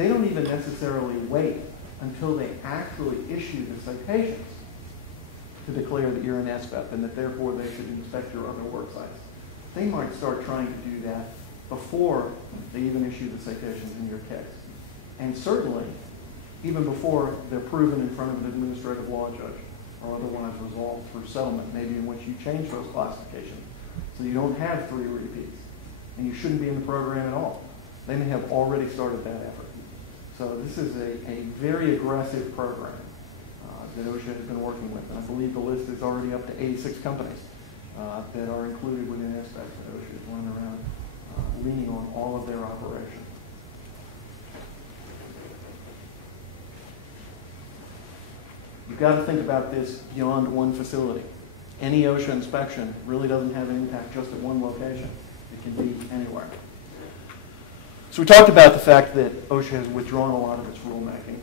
they don't even necessarily wait until they actually issue the citations to declare that you're an SBEP and that therefore they should inspect your other work sites. They might start trying to do that before they even issue the citations in your case. And certainly, even before they're proven in front of an administrative law judge or otherwise resolved through settlement, maybe in which you change those classifications so you don't have 3 repeats and you shouldn't be in the program at all. They may have already started that effort. So this is a very aggressive program that OSHA has been working with. And I believe the list is already up to 86 companies that are included within SBEP that OSHA is running around leaning on all of their operations. You've got to think about this beyond one facility. Any OSHA inspection really doesn't have an impact just at one location. It can be anywhere. So we talked about the fact that OSHA has withdrawn a lot of its rulemaking.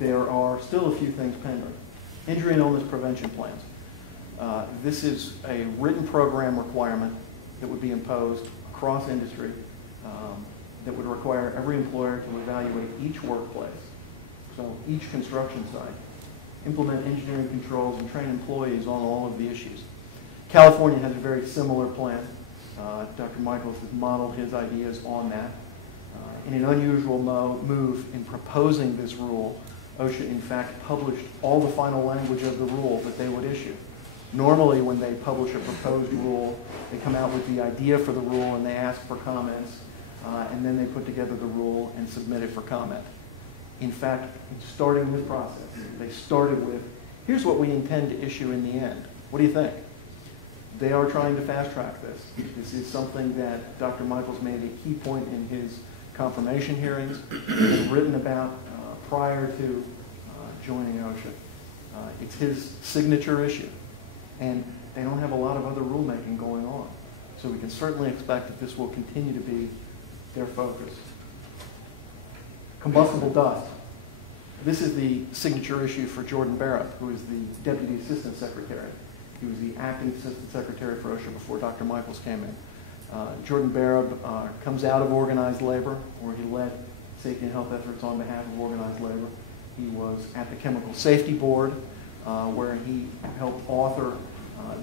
There are still a few things pending. Injury and illness prevention plans. This is a written program requirement that would be imposed across industry that would require every employer to evaluate each workplace, so each construction site, implement engineering controls, and train employees on all of the issues. California has a very similar plan. Dr. Michaels has modeled his ideas on that. In an unusual move in proposing this rule, OSHA in fact published all the final language of the rule that they would issue. Normally when they publish a proposed rule, they come out with the idea for the rule and they ask for comments, and then they put together the rule and submit it for comment. In fact, starting this process, they started with, here's what we intend to issue in the end. What do you think? They are trying to fast track this. This is something that Dr. Michaels made a key point in his confirmation hearings and written about prior to joining OSHA. It's his signature issue, and they don't have a lot of other rulemaking going on. So we can certainly expect that this will continue to be their focus. Combustible dust. This is the signature issue for Jordan Barrett, who is the Deputy Assistant Secretary. He was the acting Assistant Secretary for OSHA before Dr. Michaels came in. Jordan Barrett comes out of organized labor, where he led safety and health efforts on behalf of organized labor. He was at the Chemical Safety Board, where he helped author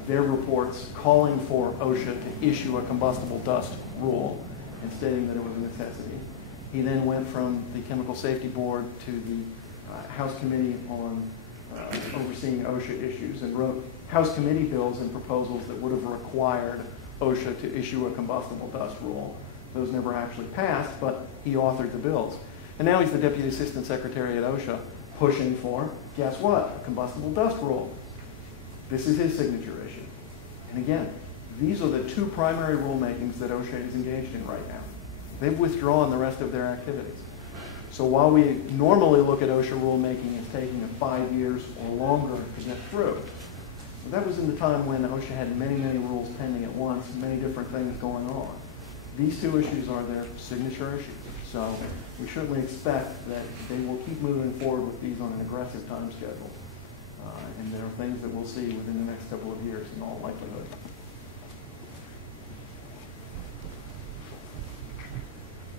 their reports calling for OSHA to issue a combustible dust rule and stating that it was a necessity. He then went from the Chemical Safety Board to the House Committee on overseeing OSHA issues and wrote House Committee bills and proposals that would have required OSHA to issue a combustible dust rule. Those never actually passed, but he authored the bills. And now he's the Deputy Assistant Secretary at OSHA pushing for, guess what, a combustible dust rule. This is his signature issue. And again, these are the 2 primary rulemakings that OSHA is engaged in right now. They've withdrawn the rest of their activities. So while we normally look at OSHA rulemaking as taking 5 years or longer to get through, that was in the time when OSHA had many, many rules pending at once, many different things going on. These 2 issues are their signature issues. So we certainly expect that they will keep moving forward with these on an aggressive time schedule. And there are things that we'll see within the next couple of years in all likelihood.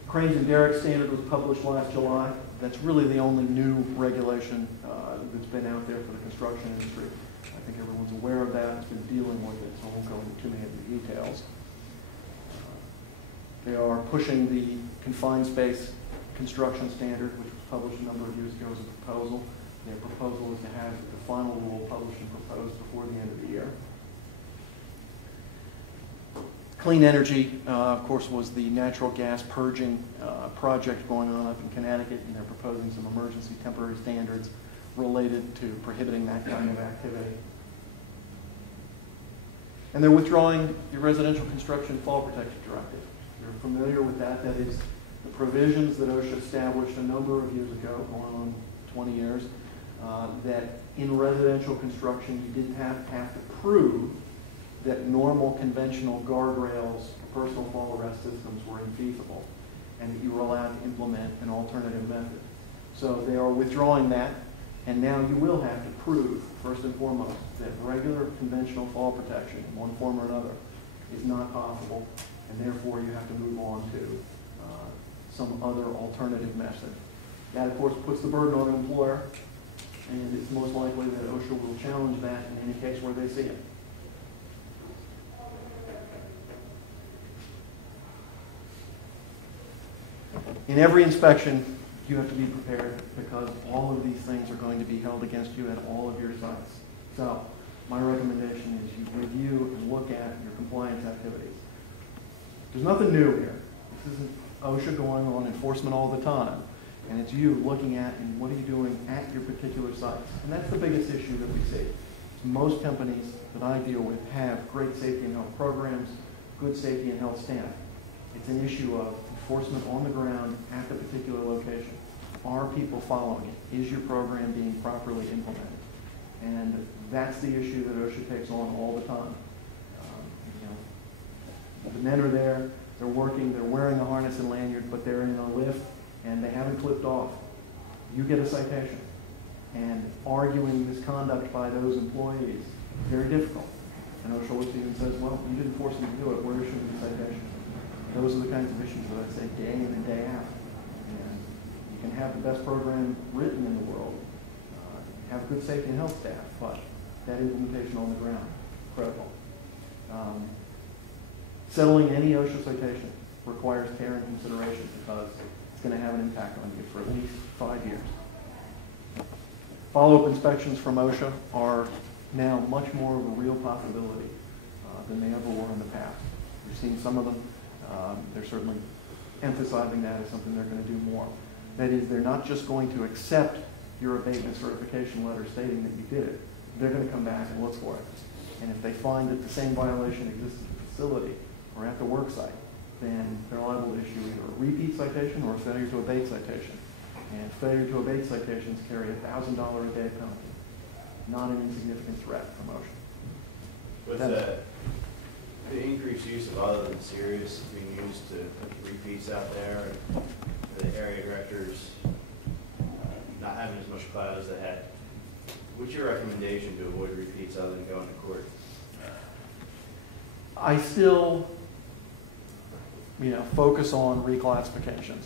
Cranes and derricks standard was published last July. That's really the only new regulation that's been out there for the construction industry. I think everyone's aware of that. It's been dealing with it, so I won't go into too many of the details. They are pushing the confined space construction standard, which was published a number of years ago as a proposal. Their proposal is to have the final rule published and proposed before the end of the year. Clean energy, of course, was the natural gas purging project going on up in Connecticut, and they're proposing some emergency temporary standards related to prohibiting that kind of activity. And they're withdrawing the Residential Construction Fall Protection Directive. You're familiar with that. That is the provisions that OSHA established a number of years ago, going on 20 years, that in residential construction you didn't have to prove that normal conventional guardrails for personal fall arrest systems were infeasible and that you were allowed to implement an alternative method. So they are withdrawing that, and now you will have to prove, first and foremost, that regular conventional fall protection in one form or another is not possible, and therefore you have to move on to some other alternative method. That, of course, puts the burden on the employer, and it's most likely that OSHA will challenge that in any case where they see it. In every inspection, you have to be prepared because all of these things are going to be held against you at all of your sites. So, my recommendation is you review and look at your compliance activities. There's nothing new here. This isn't OSHA going on enforcement all the time. And it's you looking at and what are you doing at your particular sites. And that's the biggest issue that we see. Most companies that I deal with have great safety and health programs, good safety and health staff. It's an issue of enforcement on the ground at the particular location. Are people following it? Is your program being properly implemented? And that's the issue that OSHA takes on all the time. The men are there, they're working, they're wearing a harness and lanyard, but they're in a lift and they haven't clipped off. You get a citation. And arguing misconduct by those employees, very difficult. And OSHA looks at you and says, well, you didn't force them to do it, where should the citation? Those are the kinds of issues that I say day in and day out. And you can have the best program written in the world, have good safety and health staff, but that implementation on the ground, critical. Settling any OSHA citation requires care and consideration because it's going to have an impact on you for at least 5 years. Follow-up inspections from OSHA are now much more of a real possibility than they ever were in the past. We've seen some of them. They're certainly emphasizing that as something they're going to do more. That is, they're not just going to accept your abatement certification letter stating that you did it. They're going to come back and look for it. And if they find that the same violation exists at the facility or at the work site, then they're liable to issue either a repeat citation or a failure to abate citation. And failure to abate citations carry a $1,000 a day penalty. Not an insignificant threat from OSHA. With the increased use of other than serious being used to put repeats out there, and the area directors not having as much clout as they had, what's your recommendation to avoid repeats other than going to court? I still, focus on reclassifications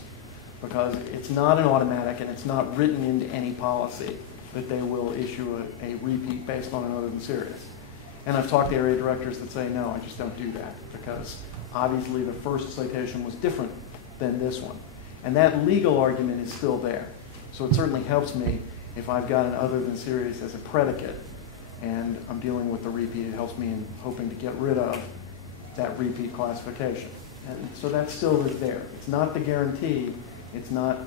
because it's not an automatic and it's not written into any policy that they will issue a repeat based on an other than serious. And I've talked to area directors that say, no, I just don't do that because obviously the first citation was different than this one. And that legal argument is still there. So it certainly helps me if I've got an other than serious as a predicate and I'm dealing with the repeat. It helps me in hoping to get rid of that repeat classification. And so that still is there. It's not the guarantee. It's not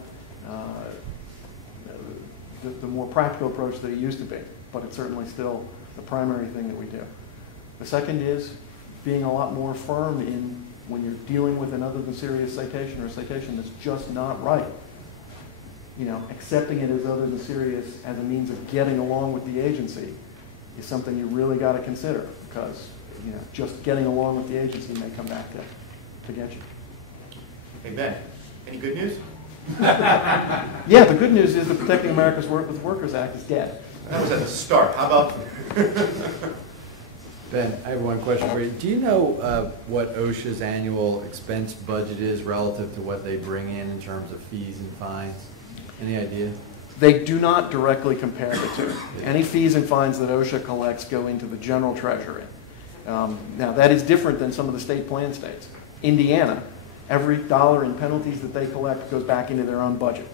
the more practical approach that it used to be, but it's certainly still the primary thing that we do. The second is being a lot more firm in when you're dealing with an other than serious citation or a citation that's just not right. Accepting it as other than serious as a means of getting along with the agency is something you really got to consider because just getting along with the agency may come back to get you. Hey Ben, any good news? Yeah, the good news is the Protecting America's Work with Workers Act is dead. That was at the start. How about Ben, I have one question for you. Do you know what OSHA's annual expense budget is relative to what they bring in terms of fees and fines? Any idea? They do not directly compare the two. Any fees and fines that OSHA collects go into the general treasury. Now, that is different than some of the state plan states. Indiana, every dollar in penalties that they collect goes back into their own budget.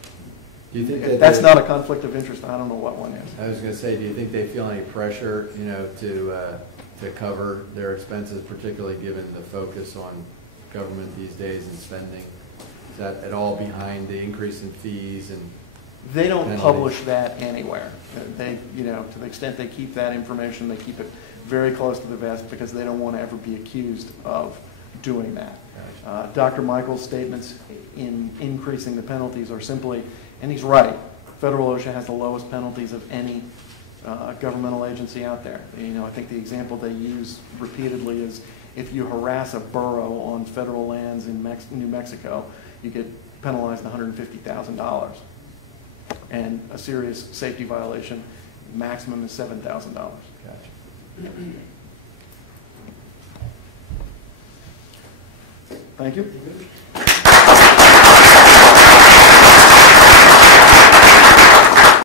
Do you think if that's not a conflict of interest, I don't know what one is. I was going to say, do you think they feel any pressure, to cover their expenses, particularly given the focus on government these days and spending? Is that at all behind the increase in fees and they don't penalties? Publish that anywhere. They, to the extent they keep that information, they keep it very close to the vest because they don't want to ever be accused of doing that. Dr. Michael's statements in increasing the penalties are simply, and he's right, federal OSHA has the lowest penalties of any governmental agency out there. I think the example they use repeatedly is if you harass a burro on federal lands in New Mexico, you get penalized $150,000. And a serious safety violation, maximum is $7,000. Gotcha. Thank you.